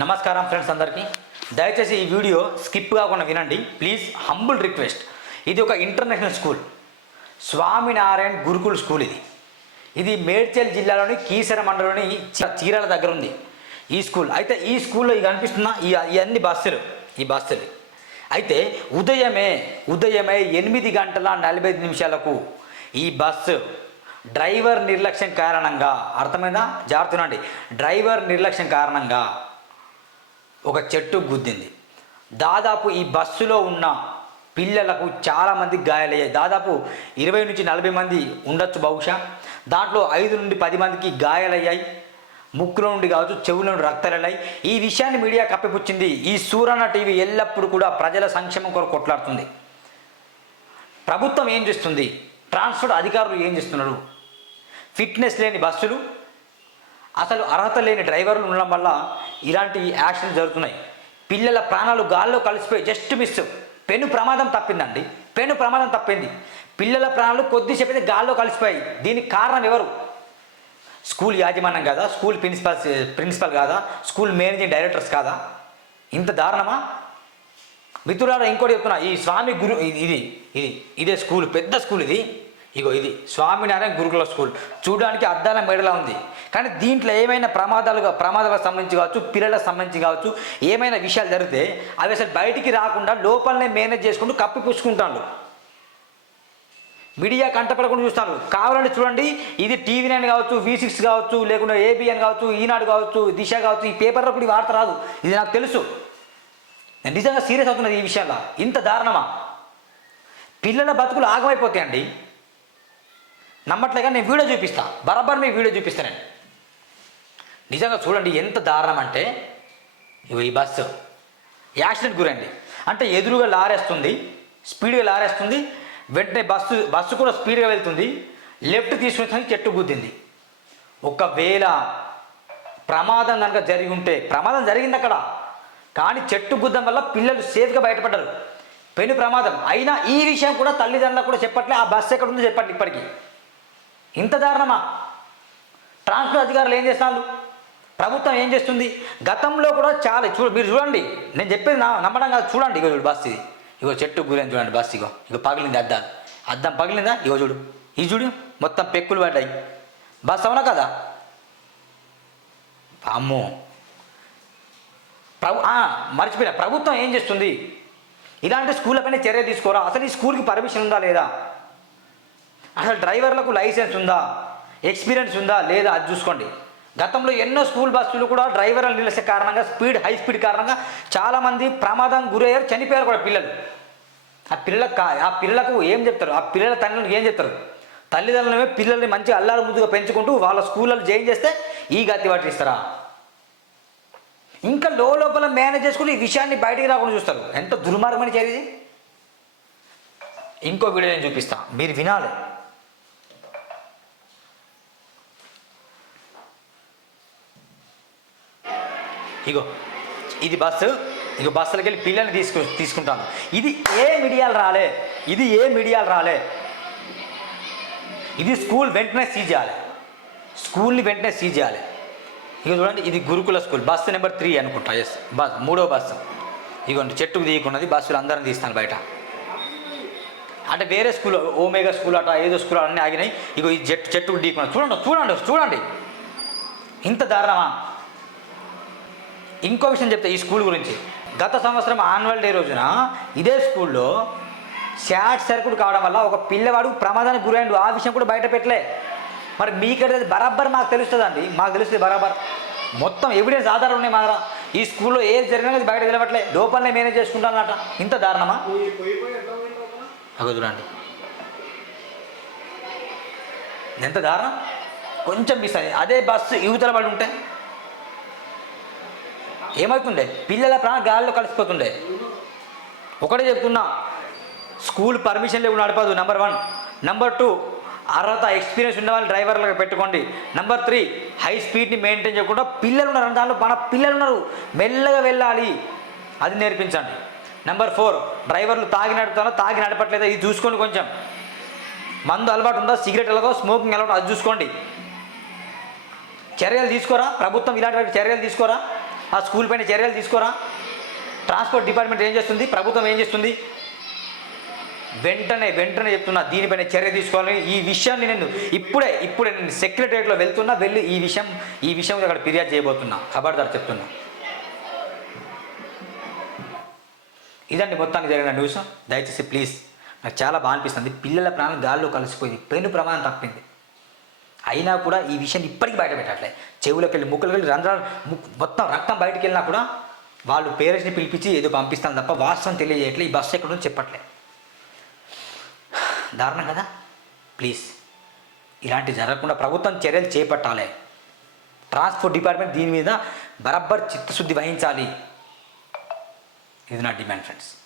నమస్కారం ఫ్రెండ్స్ అందరికీ. దయచేసి ఈ వీడియో స్కిప్ కాకుండా వినండి. Please humble request. ఇది ఒక international school. Swaminarayan Gurukul school ఇది. ఇది మేడ్చల్ జిల్లాలోని కీసర మండలంలోని చీరాల దగ్గర ఉంది ఈ స్కూల్. అయితే ఈ స్కూల్లో ఇది కనిపిస్తున్న ఈ ఇవన్నీ అన్ని బస్సులు ఈ బస్సులు. అయితే ఉదయమే ఉదయమే ఎనిమిది గంటల నలభై నిమిషాలకు ఈ బస్సు డ్రైవర్ నిర్లక్ష్యం కారణంగా అర్థమైందా? జాగ్రత్తనండి డ్రైవర్ నిర్లక్ష్యం కారణంగా ఒక చెట్టు గుద్దింది. దాదాపు ఈ బస్సులో ఉన్న పిల్లలకు చాలామంది గాయాలయ్యాయి. దాదాపు ఇరవై నుంచి నలభై మంది ఉండొచ్చు బహుశా. దాంట్లో ఐదు నుండి పది మందికి గాయాలయ్యాయి. ముక్కులో నుండి కావచ్చు చెవుల నుండి రక్తాలయ్యాయి. ఈ విషయాన్ని మీడియా కప్పిపుచ్చింది. ఈ సూరణ టీవీ ఎల్లప్పుడూ కూడా ప్రజల సంక్షేమం కొరకు కొట్లాడుతుంది. ప్రభుత్వం ఏం చేస్తుంది? ట్రాన్స్పోర్ట్ అధికారులు ఏం చేస్తున్నారు? ఫిట్నెస్ లేని బస్సులు అసలు అర్హత లేని డ్రైవర్లు ఉండడం వల్ల ఇలాంటి యాక్సిడెంట్ జరుగుతున్నాయి. పిల్లల ప్రాణాలు గాల్లో కలిసిపోయి జస్ట్ మిస్ పెను ప్రమాదం తప్పిందండి. పెను ప్రమాదం తప్పింది. పిల్లల ప్రాణాలు కొద్దిసేపు అయితే గాల్లో కలిసిపోయాయి. దీనికి కారణం ఎవరు? స్కూల్ యాజమాన్యం కాదా? స్కూల్ ప్రిన్సిపల్ ప్రిన్సిపల్ కాదా? స్కూల్ మేనేజింగ్ డైరెక్టర్స్ కాదా? ఇంత దారుణమా? మిత్రులారా ఇంకోటి చెప్తున్నా. ఈ స్వామి గురు ఇది ఇది ఇది ఇదే స్కూల్ పెద్ద స్కూల్ ఇది. ఇగో ఇది స్వామినారాయణ గురుకుల స్కూల్. చూడడానికి అద్దాల మెడలా ఉంది. కానీ దీంట్లో ఏమైనా ప్రమాదాలుగా ప్రమాదాలకు సంబంధించి కావచ్చు పిల్లలకు సంబంధించి కావచ్చు ఏమైనా విషయాలు జరిగితే అవి అసలు బయటికి రాకుండా లోపలనే మేనేజ్ చేసుకుంటూ కప్పి పుచ్చుకుంటాను మీడియా కంటపడకుండా చూస్తాను కావాలంటే చూడండి ఇది టీవీ నైన్ కావచ్చు వి సిక్స్ కావచ్చు లేకుంటే ఏబిఎన్ కావచ్చు ఈనాడు కావచ్చు దిశ కావచ్చు ఈ పేపర్లో కూడా ఈ వార్త రాదు. ఇది నాకు తెలుసు. నేను నిజంగా సీరియస్ అవుతున్నది ఈ విషయంలో. ఇంత దారుణమా? పిల్లల బతుకులు ఆగమైపోతాయండి. నమ్మట్లేగా నేను వీడియో చూపిస్తా. బరాబర్ మీ వీడియో చూపిస్తా నేను. నిజంగా చూడండి ఎంత దారుణం అంటే ఈ బస్సు యాక్సిడెంట్ గురైంది అంటే ఎదురుగా లారేస్తుంది స్పీడ్గా లారేస్తుంది వెంటనే బస్సు బస్సు కూడా స్పీడ్గా వెళ్తుంది లెఫ్ట్ తీసుకుని చెట్టు గుద్దింది. ఒకవేళ ప్రమాదం కనుక జరిగి ఉంటే ప్రమాదం జరిగింది అక్కడ. కానీ చెట్టు గుద్దం వల్ల పిల్లలు సేఫ్గా బయటపడ్డారు. పెను ప్రమాదం. అయినా ఈ విషయం కూడా తల్లిదండ్రులకు కూడా చెప్పట్లే ఆ బస్సు ఎక్కడ ఉందో చెప్పండి ఇప్పటికీ. ఇంత దారుణమా? ట్రాన్స్ఫర్ అధికారులు ఏం చేస్తున్నారు? ప్రభుత్వం ఏం చేస్తుంది? గతంలో కూడా చాలా చూ మీరు చూడండి. నేను చెప్పేది నా నమ్మడం కాదు. చూడండి ఇగో చూడు బస్ ఇది. ఇగో చెట్టు గురించి చూడండి బస్ ఇగో. ఇగో పగిలింది అద్దాలు. అద్దం పగిలిందా? ఇగో చూడు. ఈ చూడు మొత్తం పెక్కులు పడ్డాయి. బస్సు అవునా కదా? అమ్మో. ప్రభు మర్చిపోయా మర్చిపోయినా. ప్రభుత్వం ఏం చేస్తుంది? ఇలాంటి స్కూళ్ళపైన చర్య తీసుకోరా? అసలు ఈ స్కూల్కి పర్మిషన్ ఉందా లేదా? అసలు డ్రైవర్లకు లైసెన్స్ ఉందా? ఎక్స్పీరియన్స్ ఉందా? లేదా అది చూసుకోండి. గతంలో ఎన్నో స్కూల్ బస్సులు కూడా డ్రైవర్లు నిలసే కారణంగా స్పీడ్ హై స్పీడ్ కారణంగా చాలామంది ప్రమాదం గురయ్యారు చనిపోయారు కూడా పిల్లలు. ఆ పిల్లలకు కా- ఆ పిల్లలకు ఏం చెప్తారు? ఆ పిల్లల తల్లిదండ్రులకు ఏం చెప్తారు? తల్లిదండ్రులమే పిల్లల్ని మంచి అల్లారు ముందుగా పెంచుకుంటూ వాళ్ళ స్కూళ్ళలో జాయిన్ చేస్తే ఈ గతి పట్టిస్తారా ఇంకా లో లోపల మేనేజ్ చేసుకుని ఈ విషయాన్ని బయటికి రాకుండా చూస్తారు. ఎంత దుర్మార్గమని చేరిది ఇంకో వీడియో నేను చూపిస్తాను మీరు వినాలి. ఇగో ఇది బస్సు ఇగో బస్సులకి వెళ్ళి పిల్లల్ని తీసుకు తీసుకుంటాను. ఇది ఏ మీడియాలు రాలే ఇది ఏ మీడియాలు రాలే. ఇది స్కూల్ వెంటనే సీజ్ చేయాలి. స్కూల్ని వెంటనే సీజ్ చేయాలి. ఇక చూడండి ఇది Gurukula school. Bus number three అనుకుంటా ఎస్ బస్ మూడో బస్సు. ఇగోండి చెట్టుకు తీయకున్నది బస్సులు అందరం తీస్తాను బయట. అంటే వేరే స్కూల్ ఓమేగా స్కూల్ అట ఏదో స్కూల్ అన్నీ ఆగినాయి. ఇగో ఈ జెట్టు చెట్టుకు ఢీకున్నది చూడండి చూడండి చూడండి. ఇంత దారుణమా? ఇంకో విషయం చెప్తా ఈ స్కూల్ గురించి. గత సంవత్సరం ఆన్యువల్ డే రోజున ఇదే స్కూల్లో షార్ట్ సర్క్యూట్ కావడం వల్ల ఒక పిల్లవాడు ప్రమాదానికి గురైండు. ఆ విషయం కూడా బయట పెట్టలే. మరి మీకైతే బరాబర్ మాకు తెలుస్తుందండి. మాకు తెలుస్తుంది బరాబర్. మొత్తం ఎవిడెన్స్ ఆధారం ఉన్నాయి మా ఈ స్కూల్లో ఏది జరిగినా అది బయట తెలవట్లే. లోపలనే మేనేజ్ చేసుకుంటానట ఇంత దారుణమా? అగో చూడండి ఎంత దారుణం? కొంచెం మిస్ అయ్యి. అదే బస్సు యువతల పడి ఉంటే. ఏమవుతుండే? పిల్లల ప్రాణ గాలిలో కలిసిపోతుండే. ఒకటే చెప్తున్నా స్కూల్ పర్మిషన్ లేవు నడపదు నెంబర్ వన్ నెంబర్ టూ అర్హత ఎక్స్పీరియన్స్ ఉన్న వాళ్ళు డ్రైవర్లకు పెట్టుకోండి. నెంబర్ త్రీ హై స్పీడ్ని మెయింటైన్ చేయకుండా పిల్లలు ఉన్నారు దాంట్లో మన పిల్లలు ఉన్నారు. మెల్లగా వెళ్ళాలి. అది నేర్పించండి. నెంబర్ ఫోర్ డ్రైవర్లు తాగి నడుపుతానో తాగి నడపట్లేదా? ఇది చూసుకోండి కొంచెం. మందు అలవాటు ఉందా? సిగరెట్ అలవాటు స్మోకింగ్ అలవాటు అది చూసుకోండి. చర్యలు తీసుకోరా? ప్రభుత్వం ఇలాంటి చర్యలు తీసుకోరా? ఆ స్కూల్ పైన చర్యలు తీసుకోరా? ట్రాన్స్పోర్ట్ డిపార్ట్మెంట్ ఏం చేస్తుంది? ప్రభుత్వం ఏం చేస్తుంది? వెంటనే వెంటనే చెప్తున్నా దీనిపైన చర్య తీసుకోవాలని. ఈ విషయాన్ని నేను ఇప్పుడే ఇప్పుడే నేను సెక్రటరియట్లో వెళ్తున్నా వెళ్ళి ఈ విషయం ఈ విషయం అక్కడ ఫిర్యాదు చేయబోతున్నా. ఖబర్దారు చెప్తున్నా. ఇదండి మొత్తానికి జరిగిన న్యూస్. దయచేసి ప్లీజ్. నాకు చాలా బాగా అనిపిస్తుంది. పిల్లల ప్రాణం గాల్లో కలిసిపోయింది. పెను ప్రమాదం తప్పింది. అయినా కూడా ఈ విషయం ఇప్పటికీ బయట పెట్టట్లే. చెవులోకి వెళ్ళి ముక్కులోకి వెళ్ళి రంధ్రాలు మొత్తం రక్తం బయటకు వెళ్ళినా కూడా వాళ్ళు పేరెంట్స్ని పిలిపించి ఏదో పంపిస్తాను తప్ప వాస్తవం తెలియజేయట్లే ఈ బస్సు ఎక్కడో చెప్పట్లే. దారుణం కదా? ప్లీజ్. ఇలాంటి జరగకుండా ప్రభుత్వం చర్యలు చేపట్టాలి. ట్రాన్స్పోర్ట్ డిపార్ట్మెంట్ దీని మీద బరబ్బర్ చిత్తశుద్ధి వహించాలి. ఇది నా డిమాండ్ ఫ్రెండ్స్.